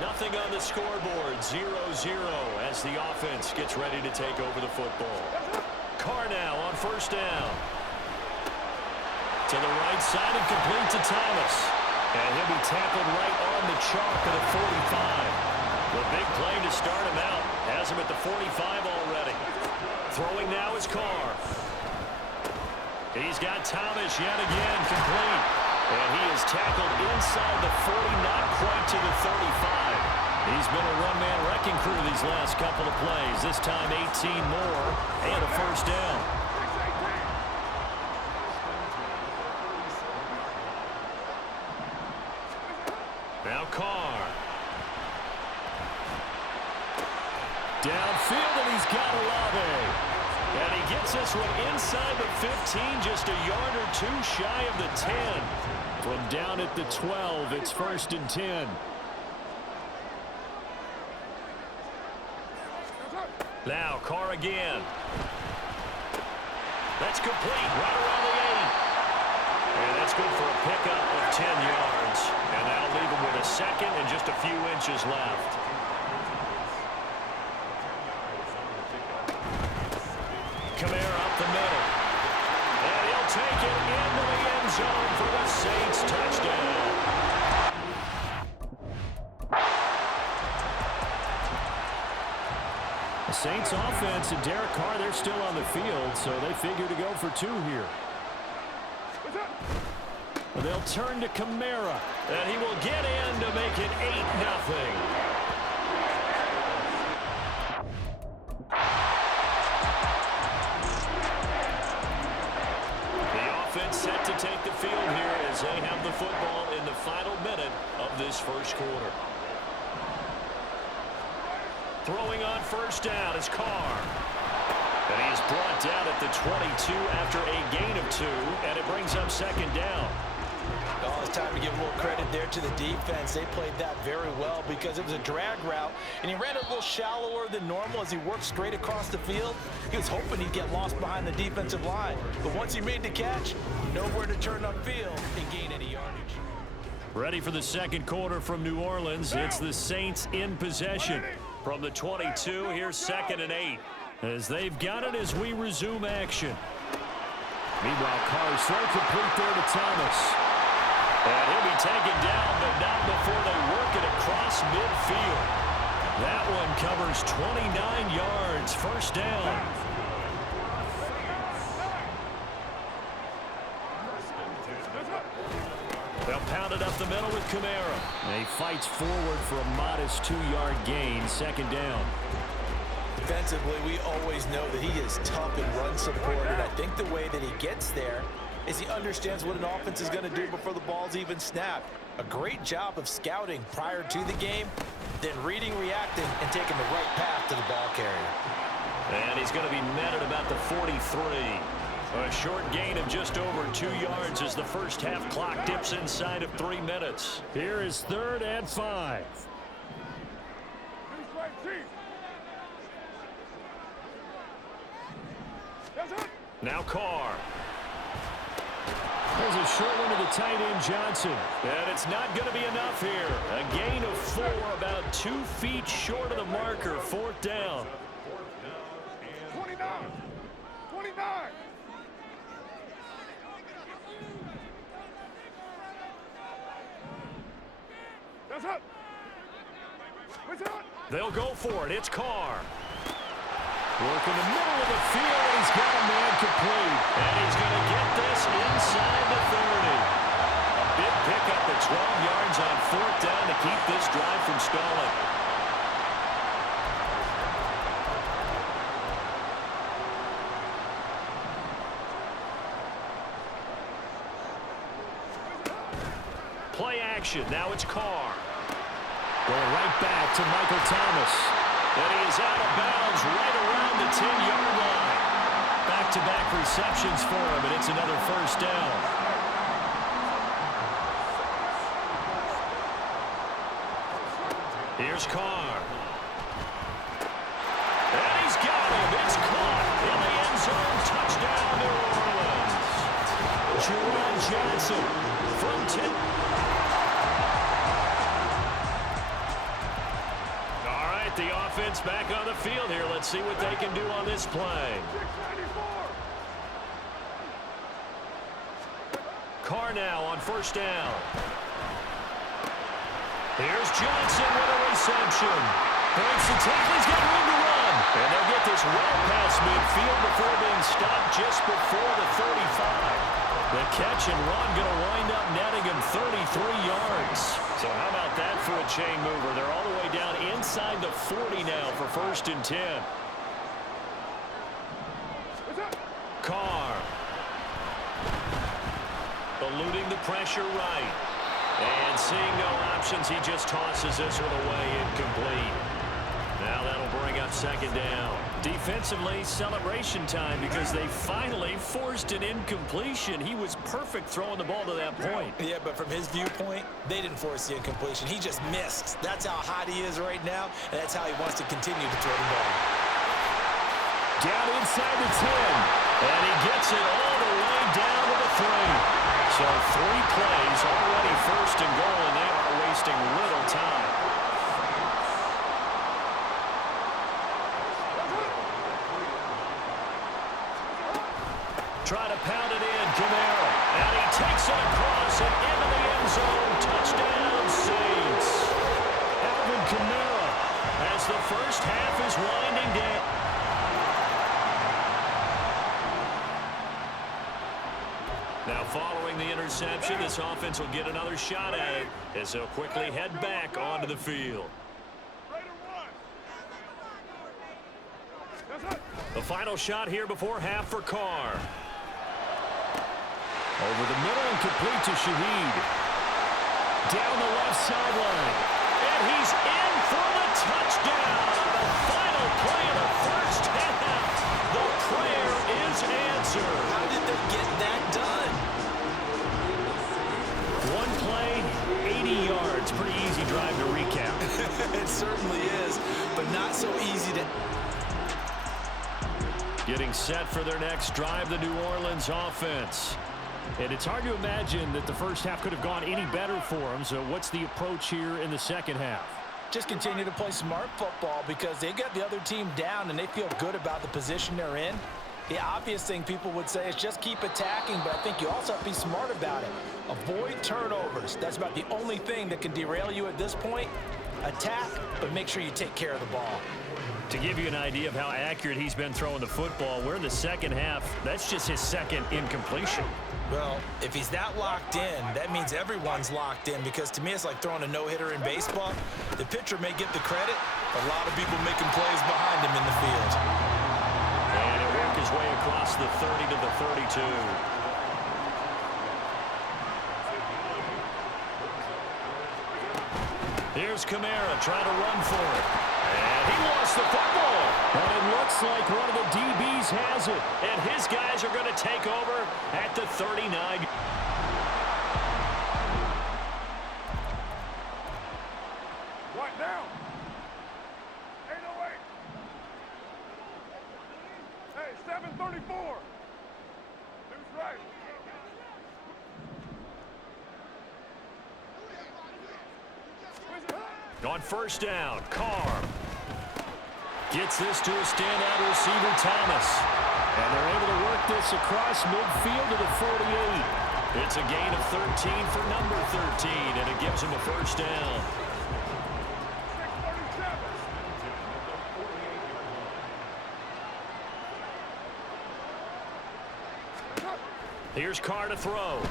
Nothing on the scoreboard, 0-0 as the offense gets ready to take over the football. Carr now on first down. To the right side and complete to Thomas. And he'll be tackled right on the chalk at the 45. The big play to start him out. Has him at the 45 already. Throwing now is Carr. He's got Thomas yet again complete. And he is tackled inside the 40, not quite to the 35. He's been a one-man wrecking crew these last couple of plays. This time 18 more and a first down. Now Carr. Downfield, and he's got Olave. And he gets this one inside the 15, just a yard or two shy of the 10. From down at the 12, it's 1st and 10. Now Carr again. That's complete right around the 8. And that's good for a pickup of 10 yards. And that'll leave him with a second and just a few inches left. Kamara up the middle. And he'll take it into the end zone for the Saints touchdown. The Saints offense and Derek Carr, they're still on the field, so they figure to go for 2 here. They'll turn to Kamara, and he will get in to make it 8-0. Set to take the field here as they have the football in the final minute of this first quarter. Throwing on first down is Carr. And he's brought down at the 22 after a gain of 2, and it brings up 2nd down. Oh, it's time to give a little credit there to the defense. They played that very well because it was a drag route, and he ran a little shallower than normal as he worked straight across the field. He was hoping he'd get lost behind the defensive line. But once he made the catch, nowhere to turn upfield and gain any yardage. Ready for the second quarter from New Orleans. It's the Saints in possession. From the 22, here's 2nd and 8. As they've got it as we resume action. Meanwhile, Carr's throw complete there to Thomas. And he'll be taken down, but not before they work it across midfield. That one covers 29 yards, 1st down. They'll pound it up the middle with Kamara. And he fights forward for a modest 2-yard gain, 2nd down. Defensively, we always know that he is tough in run support, and I think the way that he gets there is he understands what an offense is going to do before the ball's even snapped. A great job of scouting prior to the game, then reading, reacting, and taking the right path to the ball carrier. And he's going to be met at about the 43. A short gain of just over 2 yards as the first half clock dips inside of 3 minutes. Here is 3rd and 5. Now Carr. There's a short one to the tight end, Johnson. And it's not going to be enough here. A gain of 4, about 2 feet short of the marker. 4th down. 29. 29. That's it. They'll go for it. It's Carr. Work in the middle of the field, and he's got a man complete. And he's going to get this inside the 30. A big pickup at 12 yards on 4th down to keep this drive from stalling. Play action. Now it's Carr. Going right back to Michael Thomas. And he is out of bounds right around the 10-yard line. Back-to-back receptions for him, and it's another 1st down. Here's Carr. And he's got him. It's caught in the end zone. Touchdown, New Orleans. Juwan Johnson from 10. get the offense back on the field here. Let's see what they can do on this play. 694. Carr now on first down. Here's Johnson with a reception. Breaks the tackle. He's got room to run. And they'll get this well past midfield before being stopped just before the 35. The catch and run going to wind up netting him 33 yards. So how about that for a chain mover? They're all the way down inside the 40 now for 1st and 10. Carr. Eluding the pressure right. And seeing no options, he just tosses this one away, incomplete. Now that'll bring up 2nd down. Defensively, celebration time because they finally forced an incompletion. He was perfect throwing the ball to that point. Yeah, but from his viewpoint, they didn't force the incompletion. He just missed. That's how hot he is right now, and that's how he wants to continue to throw the ball. Down inside the 10. And he gets it all the way down to the 3. So 3 plays already 1st and goal, and they are wasting little time. Try to pound it in, Camara. And he takes it across and into the end zone. Touchdown, Saints. Alvin Kamara as the first half is winding down. Now following the interception, this offense will get another shot at it as they'll quickly head back onto the field. The final shot here before half for Carr. Over the middle and complete to Shaheed. Down the left sideline. And he's in for the touchdown. The final play of the first half. The prayer is answered. How did they get that done? One play, 80 yards. Pretty easy drive to recap. It certainly is, but not so easy to... Getting set for their next drive, the New Orleans offense. And it's hard to imagine that the first half could have gone any better for them. So what's the approach here in the second half? Just continue to play smart football because they got the other team down and they feel good about the position they're in. The obvious thing people would say is just keep attacking, but I think you also have to be smart about it. Avoid turnovers. That's about the only thing that can derail you at this point. Attack, but make sure you take care of the ball. To give you an idea of how accurate he's been throwing the football, we're in the second half. That's just his 2nd incompletion. Well, if he's that locked in, that means everyone's locked in because to me it's like throwing a no-hitter in baseball. The pitcher may get the credit, but a lot of people making plays behind him in the field. And it worked his way across the 30 to the 32. Here's Kamara trying to run for it. And he lost the football. And it looks like one of the DBs has it. And his guys are going to take over at the 39. Right now. 808. Hey, 734. Dude's right. On first down, Carr gets this to a standout receiver, Thomas. And they're able to work this across midfield to the 48. It's a gain of 13 for number 13, and it gives him a first down. 637. Here's Carr to throw.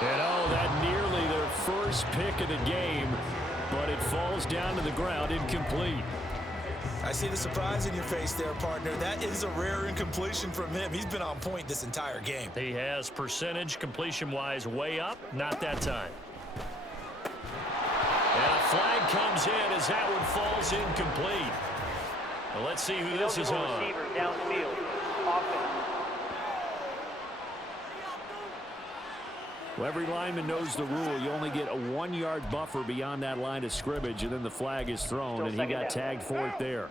And that nearly their first pick of the game, but it falls down to the ground incomplete. I see the surprise in your face there, partner. That is a rare incompletion from him. He's been on point this entire game. He has percentage completion-wise way up, not that time. And a flag comes in as that one falls incomplete. Well, let's see who this is on. Receiver downfield. Offense. Well, every lineman knows the rule. You only get a 1-yard buffer beyond that line of scrimmage, and then the flag is thrown, and he got tagged for it there.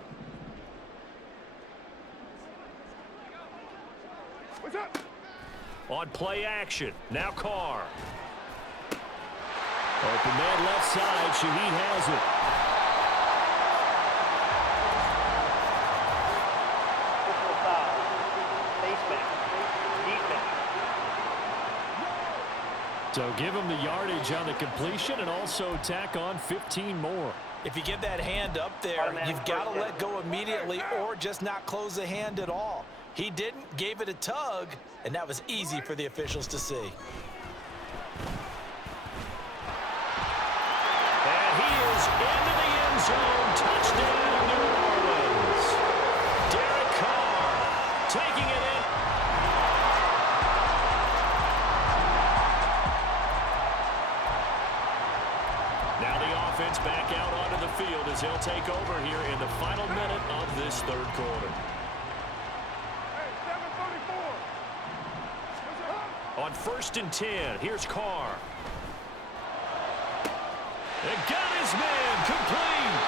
What's up? On play action, now Carr. Open man left side. Shaheed has it. Personal foul. Baseman. Defense. So give him the yardage on the completion and also tack on 15 more. If you give that hand up there, you've got to let go immediately or just not close the hand at all. He didn't, gave it a tug, and that was easy for the officials to see. And he is into the end zone. Touchdown, New Orleans. Derek Carr taking it in. Now the offense back out onto the field as they'll take over here in the final minute of this third quarter. Hey, 7:34. On 1st and 10, here's Carr. And got his man complete.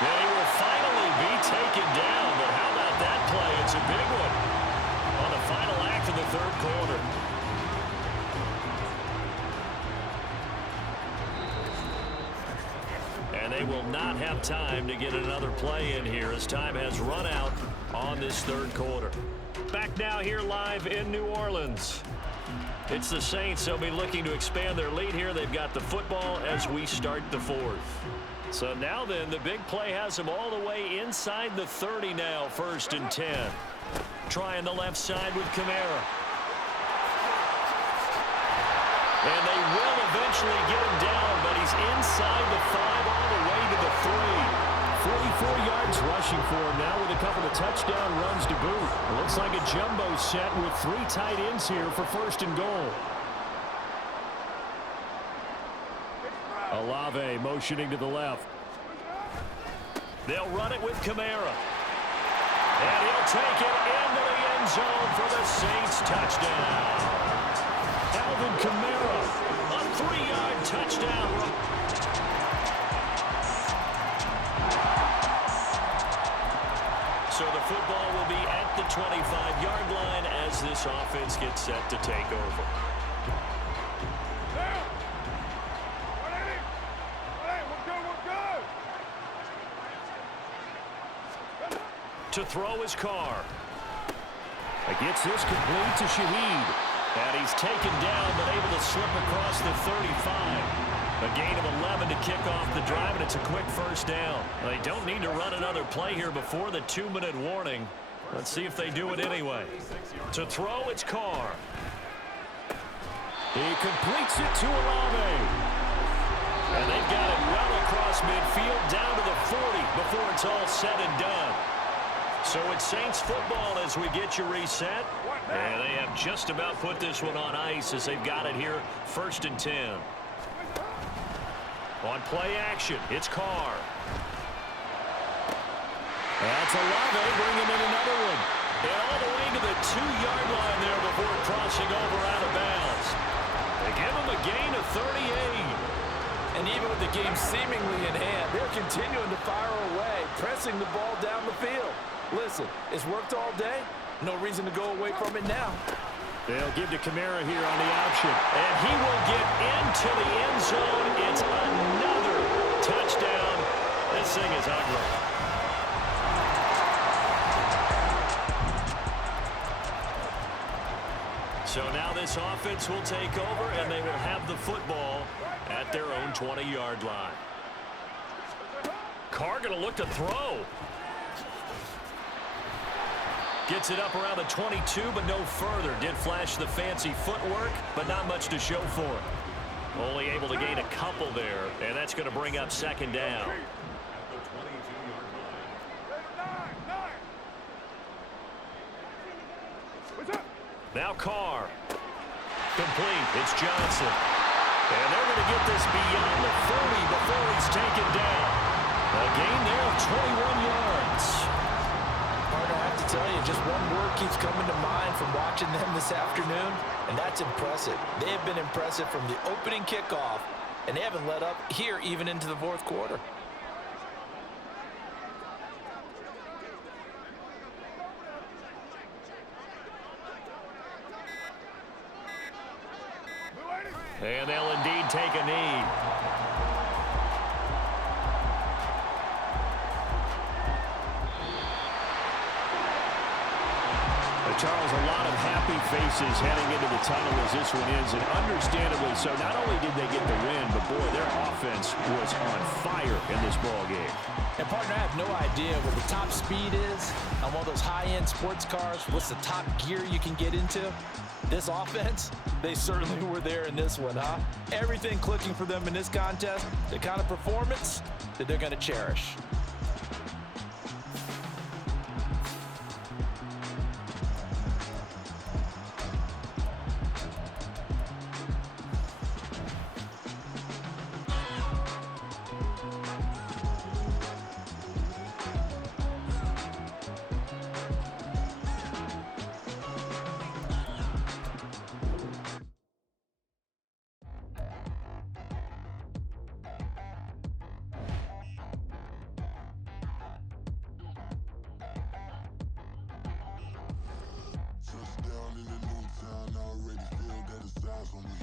And he will finally be taken down. But how about that play? It's a big one on the final act of the third quarter. And they will not have time to get another play in here as time has run out on this third quarter. Back now here live in New Orleans. It's the Saints. They'll be looking to expand their lead here. They've got the football as we start the fourth. So now then, the big play has them all the way inside the 30 now, 1st and 10. Trying the left side with Kamara. And they will eventually get him down, but he's inside the 5 all the way to the 3. 44 yards rushing for him now with a couple of touchdown runs to boot. It looks like a jumbo set with 3 tight ends here for 1st and goal. Olave motioning to the left. They'll run it with Kamara. And he'll take it into the end zone for the Saints touchdown. Alvin Kamara, a 3-yard touchdown. So the football will be at the 25-yard line as this offense gets set to take over. Down. 180. Hey, we're good. To throw his Carr. He gets this complete to Shaheed. And he's taken down but able to slip across the 35. A gain of 11 to kick off the drive, and it's a quick 1st down. They don't need to run another play here before the 2-minute warning. Let's see if they do it anyway. To throw, it's Carr. He completes it to Olave. And they've got it well across midfield down to the 40 before it's all said and done. So it's Saints football as we get you reset. And they have just about put this one on ice as they've got it here 1st and 10. On play action, it's Carr. That's Olave bringing in another one. And all the way to the 2-yard line there before crossing over out of bounds. They give him a gain of 38. And even with the game seemingly in hand, they're continuing to fire away, pressing the ball down the field. Listen, it's worked all day. No reason to go away from it now. They'll give to Kamara here on the option. And he will get into the end zone. It's another touchdown. This thing is ugly. So now this offense will take over, and they will have the football at their own 20-yard line. Carr going to look to throw. Gets it up around the 22, but no further. Did flash the fancy footwork, but not much to show for it. Only able to gain a couple there, and that's going to bring up 2nd down. Now Carr. Complete. It's Johnson. And they're going to get this beyond the 40 before he's taken down. A gain there of 21 yards. Partner, I have to tell you, just one word keeps coming to mind from watching them this afternoon, and that's impressive. They have been impressive from the opening kickoff, and they haven't let up here even into the 4th quarter. And they'll indeed take a knee. Charles, a lot of happy faces heading into the tunnel as this one ends, and understandably so. Not only did they get the win, but, boy, their offense was on fire in this ball game. And, partner, I have no idea what the top speed is on one of those high-end sports cars. What's the top gear you can get into? This offense, they certainly were there in this one, huh? Everything clicking for them in this contest, the kind of performance that they're going to cherish. Touchdown in the new town, I already feel that it's eyes on me.